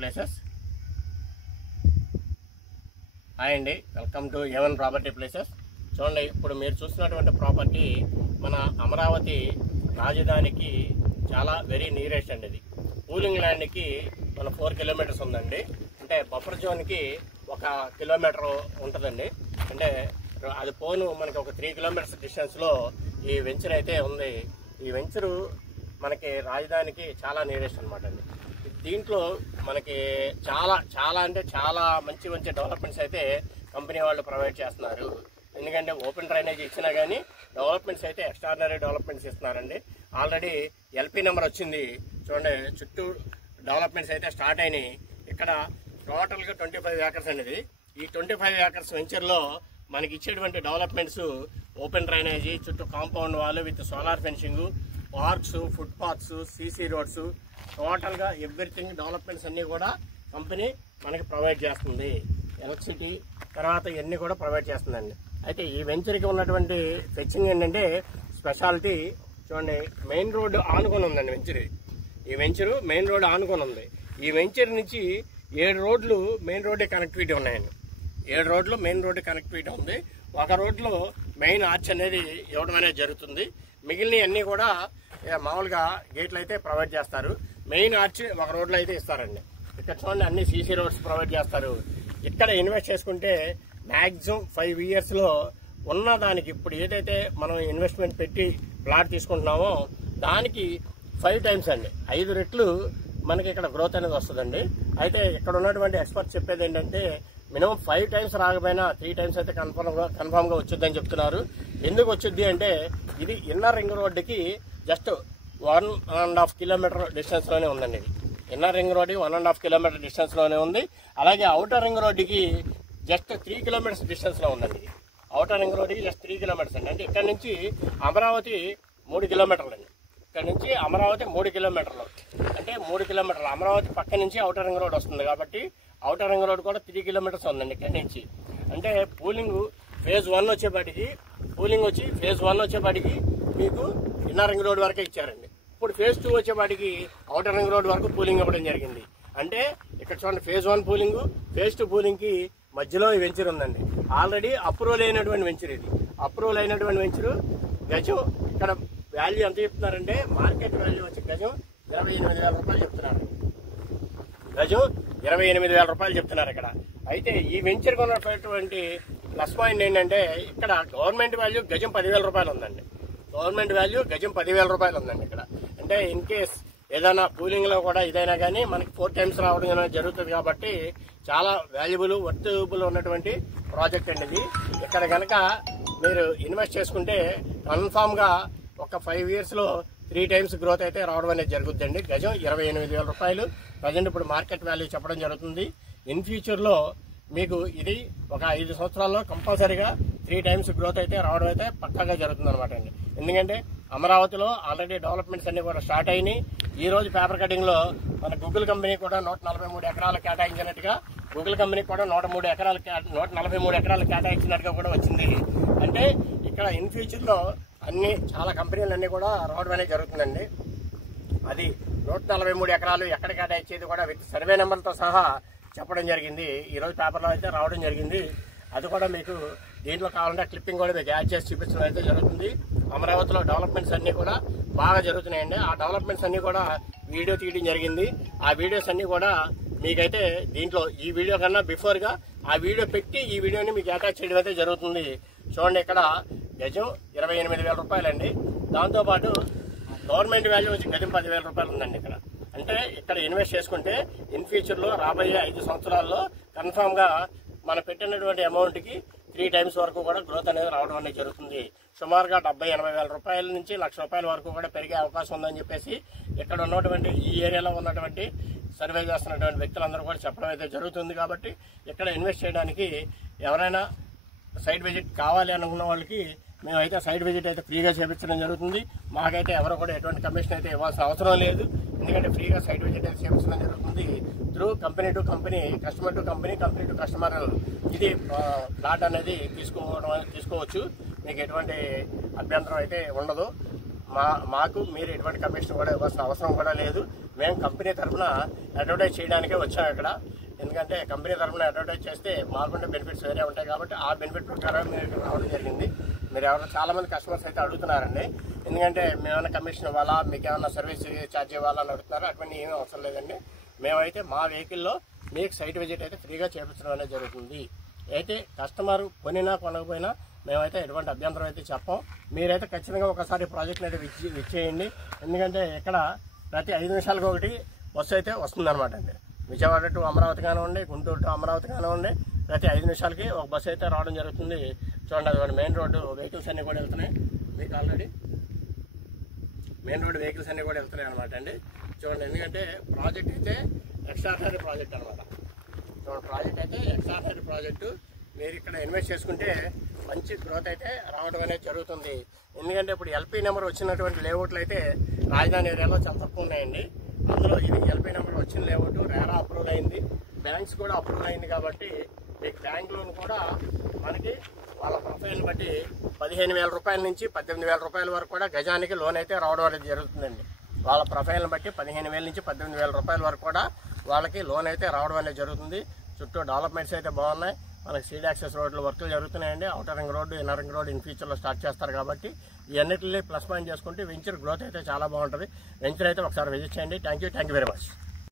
Places. Hi అండి, welcome to A1 property places. చూడండి, ఇప్పుడు మీరు చూస్తున్నటువంటి ప్రాపర్టీ మన అమరావతి రాజధానికి చాలా వెరీ నియరెస్ట్ అండి. ఇది కూలింగ్ ల్యాండ్కి మన 4 కిలోమీటర్స్ ఉందండి. అంటే బఫర్ జోన్కి 1 కిలోమీటర్ ఉంటుందండి. అంటే అది పోను మనకి ఒక 3 కిలోమీటర్స్ డిస్టెన్స్లో ఈ వెంచర్ అయితే ఉంది. ఈ వెంచరు మనకి రాజధానికి చాలా నియరెస్ట్ అనమాట అండి. దీంట్లో మనకి చాలా అంటే చాలా మంచి డెవలప్మెంట్స్ అయితే కంపెనీ వాళ్ళు ప్రొవైడ్ చేస్తున్నారు. ఎందుకంటే ఓపెన్ డ్రైనేజ్ ఇచ్చినా కానీ డెవలప్మెంట్స్ అయితే ఎక్స్ట్రాడినరీ డెవలప్మెంట్స్ ఇస్తున్నారండి. ఆల్రెడీ ఎల్పీ నెంబర్ వచ్చింది. చూడండి, చుట్టూ డెవలప్మెంట్స్ అయితే స్టార్ట్ అయినాయి. ఇక్కడ టోటల్గా 25 ఏకర్స్ అనేది. ఈ 25 ఏకర్స్ వెంచర్లో మనకి ఇచ్చేటువంటి డెవలప్మెంట్స్ ఓపెన్ డ్రైనేజీ, చుట్టూ compound wall with solar fencing, parks, foot paths, CC roads, టోటల్గా ఎవ్రీథింగ్ డెవలప్మెంట్స్ అన్నీ కూడా కంపెనీ మనకి ప్రొవైడ్ చేస్తుంది. ఎలక్ట్రిసిటీ తర్వాత ఇవన్నీ కూడా ప్రొవైడ్ చేస్తుందండి. అయితే ఈ వెంచర్కి ఉన్నటువంటి ఫెచ్చింగ్ ఏంటంటే స్పెషాలిటీ. చూడండి, మెయిన్ రోడ్డు ఆనుకొని ఉందండి వెంచర్. ఈ వెంచరు మెయిన్ రోడ్డు ఆనుకొని ఉంది. ఈ వెంచర్ నుంచి 7 రోడ్లు మెయిన్ రోడ్డే కనెక్టివిటీ ఉన్నాయండి. 7 రోడ్లు మెయిన్ రోడ్డు కనెక్టివిటీ ఉంది. ఒక రోడ్లో మెయిన్ ఆర్చ్ అనేది ఇవ్వడం అనేది జరుగుతుంది. మిగిలిన అన్నీ కూడా మామూలుగా గేట్లు అయితే ప్రొవైడ్ చేస్తారు. మెయిన్ ఆర్చ్ ఒక రోడ్లో అయితే ఇస్తారండి. ఇక్కడ చూడండి, అన్ని సీసీ రోడ్స్ ప్రొవైడ్ చేస్తారు. ఇక్కడ ఇన్వెస్ట్ చేసుకుంటే మ్యాక్సిమం 5 ఇయర్స్లో ఉన్న దానికి ఇప్పుడు ఏదైతే మనం ఇన్వెస్ట్మెంట్ పెట్టి ప్లాట్ తీసుకుంటున్నామో దానికి 5 టైమ్స్ అండి, 5 రెట్లు మనకి ఇక్కడ గ్రోత్ అనేది వస్తుందండి. అయితే ఇక్కడ ఉన్నటువంటి ఎక్స్పర్ట్స్ చెప్పేది ఏంటంటే మినిమం 5 టైమ్స్ రాకపోయినా 3 టైమ్స్ అయితే కన్ఫామ్గా వచ్చిందని చెప్తున్నారు. ఎందుకు వచ్చింది అంటే ఇది ఇన్నర్ రింగ్ రోడ్డుకి జస్ట్ 1.5 కిలోమీటర్ డిస్టెన్స్లోనే ఉందండి. ఇది ఇన్నర్ రింగ్ రోడ్డుకి 1.5 కిలోమీటర్ డిస్టెన్స్లోనే ఉంది. అలాగే అవుటర్ రింగ్ రోడ్డుకి జస్ట్ 3 కిలోమీటర్స్ డిస్టెన్స్లో ఉందండి. అవుటర్ రింగ్ రోడ్డుకి జస్ట్ 3 కిలోమీటర్స్ అండి. అంటే ఇక్కడ నుంచి అమరావతి 3 కిలోమీటర్లు అండి. ఇక్కడ నుంచి అమరావతి 3 కిలోమీటర్లు, అంటే 3 కిలోమీటర్లు అమరావతి పక్క నుంచి అవుటర్ రింగ్ రోడ్ వస్తుంది. కాబట్టి అవుటర్ రింగ్ రోడ్ కూడా 3 కిలోమీటర్స్ ఉందండి ఇక్కడ నుంచి. అంటే పూలింగ్ ఫేజ్ 1 వచ్చేపాటికి మీకు ఇన్నర్ రింగ్ రోడ్ వరకే ఇచ్చారండి. ఇప్పుడు ఫేజ్ 2 వచ్చేపాటికి అవుటర్ రింగ్ రోడ్ వరకు పూలింగ్ ఇవ్వడం జరిగింది. అంటే ఇక్కడ చూడండి, ఫేజ్ 1 పూలింగ్, ఫేజ్ 2 పూలింగ్కి మధ్యలో ఈ వెంచర్ ఉందండి. ఆల్రెడీ అప్రూవల్ అయినటువంటి వెంచర్. ఇది అప్రూవల్ అయినటువంటి వెంచరు. గజం ఇక్కడ వాల్యూ ఎంత చెప్తున్నారంటే మార్కెట్ వాల్యూ వచ్చి గజం 28,000 రూపాయలు చెప్తున్నారు. గజం 28,000 రూపాయలు చెప్తున్నారు ఇక్కడ. అయితే ఈ వెంచర్కి ఉన్నటువంటి ప్లస్ పాయింట్ ఏంటంటే ఇక్కడ గవర్నమెంట్ వాల్యూ గజం 10,000 రూపాయలు ఉందండి. గవర్నమెంట్ వాల్యూ గజం 10,000 రూపాయలు ఉందండి ఇక్కడ. అంటే ఇన్ కేస్ ఏదైనా పూలింగ్లో కూడా ఇదైనా కానీ మనకి 4 టైమ్స్ రావడం జరుగుతుంది. కాబట్టి చాలా వాల్యుబుల్, వర్తబుల్ ఉన్నటువంటి ప్రాజెక్ట్ అండి ఇది. ఇక్కడ కనుక మీరు ఇన్వెస్ట్ చేసుకుంటే కన్ఫామ్గా ఒక 5 ఇయర్స్లో 3 టైమ్స్ గ్రోత్ అయితే రావడం అనేది జరుగుతుందండి. గజం 28,000 రూపాయలు ప్రజెంట్ ఇప్పుడు మార్కెట్ వాల్యూ చెప్పడం జరుగుతుంది. ఇన్ ఫ్యూచర్లో మీకు ఇది ఒక 5 సంవత్సరాల్లో కంపల్సరీగా 3 టైమ్స్ గ్రోత్ అయితే రావడం అయితే పక్కాగా జరుగుతుంది అనమాట అండి. ఎందుకంటే అమరావతిలో ఆల్రెడీ డెవలప్మెంట్స్ అన్ని కూడా స్టార్ట్ అయినాయి. ఈ రోజు పేపర్ కటింగ్లో మన గూగుల్ కంపెనీ కూడా 143 ఎకరాలు కేటాయించినట్టుగా, గూగుల్ కంపెనీ కూడా 143 ఎకరాలు కేటాయించినట్టుగా కూడా వచ్చింది. అంటే ఇక్కడ ఇన్ ఫ్యూచర్లో చాలా కంపెనీలు అన్నీ కూడా రావడం అనేది జరుగుతుందండి. అది 143 ఎకరాలు ఎక్కడ కేటాయించేది కూడా విత్ సర్వే నెంబర్తో సహా చెప్పడం జరిగింది. ఈరోజు పేపర్లో అయితే రావడం జరిగింది. అది కూడా మీకు దీంట్లో కావాలంటే క్లిప్పింగ్ కూడా మీకు యాడ్ చేసి చూపించడం అయితే జరుగుతుంది. అమరావతిలో డెవలప్మెంట్స్ అన్నీ కూడా బాగా జరుగుతున్నాయండి. ఆ డెవలప్మెంట్స్ అన్నీ కూడా వీడియో తీయడం జరిగింది. ఆ వీడియోస్ అన్నీ కూడా మీకైతే దీంట్లో ఈ వీడియో కన్నా బిఫోర్గా ఆ వీడియో పెట్టి ఈ వీడియోని మీకు అటాచ్ చేయడం అయితే జరుగుతుంది. చూడండి, ఇక్కడ గజం 28,000 రూపాయలండి. దాంతోపాటు గవర్నమెంట్ వాల్యూ వచ్చి గజం 10,000 రూపాయలు ఉందండి ఇక్కడ. అంటే ఇక్కడ ఇన్వెస్ట్ చేసుకుంటే ఇన్ ఫ్యూచర్లో రాబోయే 5 సంవత్సరాల్లో కన్ఫామ్గా మనం పెట్టినటువంటి అమౌంట్కి 3 టైమ్స్ వరకు కూడా గ్రోత్ అనేది రావడం అనేది జరుగుతుంది. సుమారుగా 70,000-80,000 రూపాయల నుంచి 1,00,000 రూపాయల వరకు కూడా పెరిగే అవకాశం ఉందని చెప్పేసి ఇక్కడ ఉన్నటువంటి ఈ ఏరియాలో ఉన్నటువంటి సర్వే చేస్తున్నటువంటి వ్యక్తులందరూ కూడా చెప్పడం అయితే జరుగుతుంది. కాబట్టి ఇక్కడ ఇన్వెస్ట్ చేయడానికి ఎవరైనా సైట్ విజిట్ కావాలి అనుకున్న వాళ్ళకి మేమైతే సైట్ విజిట్ అయితే ఫ్రీగా చేయించడం జరుగుతుంది. మాకైతే ఎవరు కూడా ఎటువంటి కమిషన్ అయితే ఇవ్వాల్సిన అవసరం లేదు. ఎందుకంటే ఫ్రీగా సైట్ విజిట్ అయితే చేయించడం జరుగుతుంది. Through company to company, customer to company, company to customer ఇది ప్లాట్ అనేది తీసుకోవచ్చు. మీకు ఎటువంటి అభ్యంతరం అయితే ఉండదు. మాకు మీరు ఎటువంటి కమిషన్ కూడా ఇవ్వాల్సిన అవసరం కూడా లేదు. మేము కంపెనీ తరఫున అడ్వర్టైజ్ చేయడానికే వచ్చాం ఇక్కడ. ఎందుకంటే కంపెనీ తరఫున అడ్వర్టైజ్ చేస్తే మాకుండే బెనిఫిట్స్ వేరే ఉంటాయి కాబట్టి ఆ బెనిఫిట్ ప్రకారం మీరు ఇక్కడ రావడం జరిగింది. మీరు ఎవరు చాలా మంది కస్టమర్స్ అయితే అడుగుతున్నారండి, ఎందుకంటే మేమేమైనా కమిషన్ ఇవ్వాలా, మీకు ఏమైనా సర్వీస్ ఛార్జ్ ఇవ్వాలా అని అడుగుతున్నారు. అటువంటి ఏమీ అవసరం లేదండి. మేమైతే మా వెహికల్లో మీకు సైట్ విజిట్ అయితే ఫ్రీగా చేయించడం అనేది జరుగుతుంది. అయితే కస్టమర్ కొనినా కొనకపోయినా మేమైతే ఎటువంటి అభ్యంతరం అయితే చెప్పాం. మీరైతే ఖచ్చితంగా ఒకసారి ప్రాజెక్ట్ని అయితే విచ్చేయండి. ఎందుకంటే ఇక్కడ ప్రతి 5 నిమిషాలకు ఒకటి బస్సు అయితే వస్తుందన్నమాట అండి. విజయవాడ టు అమరావతి కానివ్వండి, గుంటూరు టు అమరావతి కానివ్వండి, ప్రతి 5 నిమిషాలకి ఒక బస్సు అయితే రావడం జరుగుతుంది. చూడండి, అది మెయిన్ రోడ్డు వెహికల్స్ అన్నీ కూడా వెళ్తున్నాయి. మీకు ఆల్రెడీ మెయిన్ రోడ్డు వెహికల్స్ అన్నీ కూడా వెళ్తున్నాయి అనమాట అండి. చూడండి, ఎందుకంటే ప్రాజెక్ట్ అయితే ఎక్స్ట్రాడినరీ ప్రాజెక్ట్ అనమాట. చూడండి, ప్రాజెక్ట్ అయితే ఎక్స్ట్రాడినరీ ప్రాజెక్టు. మీరు ఇక్కడ ఇన్వెస్ట్ చేసుకుంటే మంచి గ్రోత్ అయితే రావడం అనేది జరుగుతుంది. ఎందుకంటే ఇప్పుడు ఎల్పీ నెంబర్ వచ్చినటువంటి లేఅవుట్లు అయితే రాజధాని ఏరియాలో చాలా తక్కువ ఉన్నాయండి. అందులో ఇది ఎల్పీ నెంబర్ వచ్చిన లేఅవుట్ రేరా అప్రూవల్ అయింది, బ్యాంక్స్ కూడా అప్రూవల్ అయింది. కాబట్టి మీకు బ్యాంక్ లోన్ కూడా మనకి వాళ్ళ ప్రొఫైల్ని బట్టి 15,000 రూపాయల నుంచి 18,000 రూపాయల వరకు కూడా గజానికి లోన్ అయితే రావడం అనేది జరుగుతుందండి. వాళ్ళ ప్రొఫైల్ని బట్టి 15,000 నుంచి 18,000 రూపాయల వరకు కూడా వాళ్ళకి లోన్ అయితే రావడం అనేది జరుగుతుంది. చుట్టూ డెవలప్మెంట్స్ అయితే బాగున్నాయి. మనకి సీడ్ యాక్సెస్ రోడ్లు వర్క్లు జరుగుతున్నాయండి. Outer ring road, inner ring road in ఫ్యూచర్లో స్టార్ట్ చేస్తారు. కాబట్టి ఇవన్నిటిని ప్లస్ పాయింట్ చేసుకుంటే వెంచర్ గ్రోత్ అయితే చాలా బాగుంటుంది. వెంచర్ అయితే ఒకసారి విజిట్ చేయండి. Thank you very much.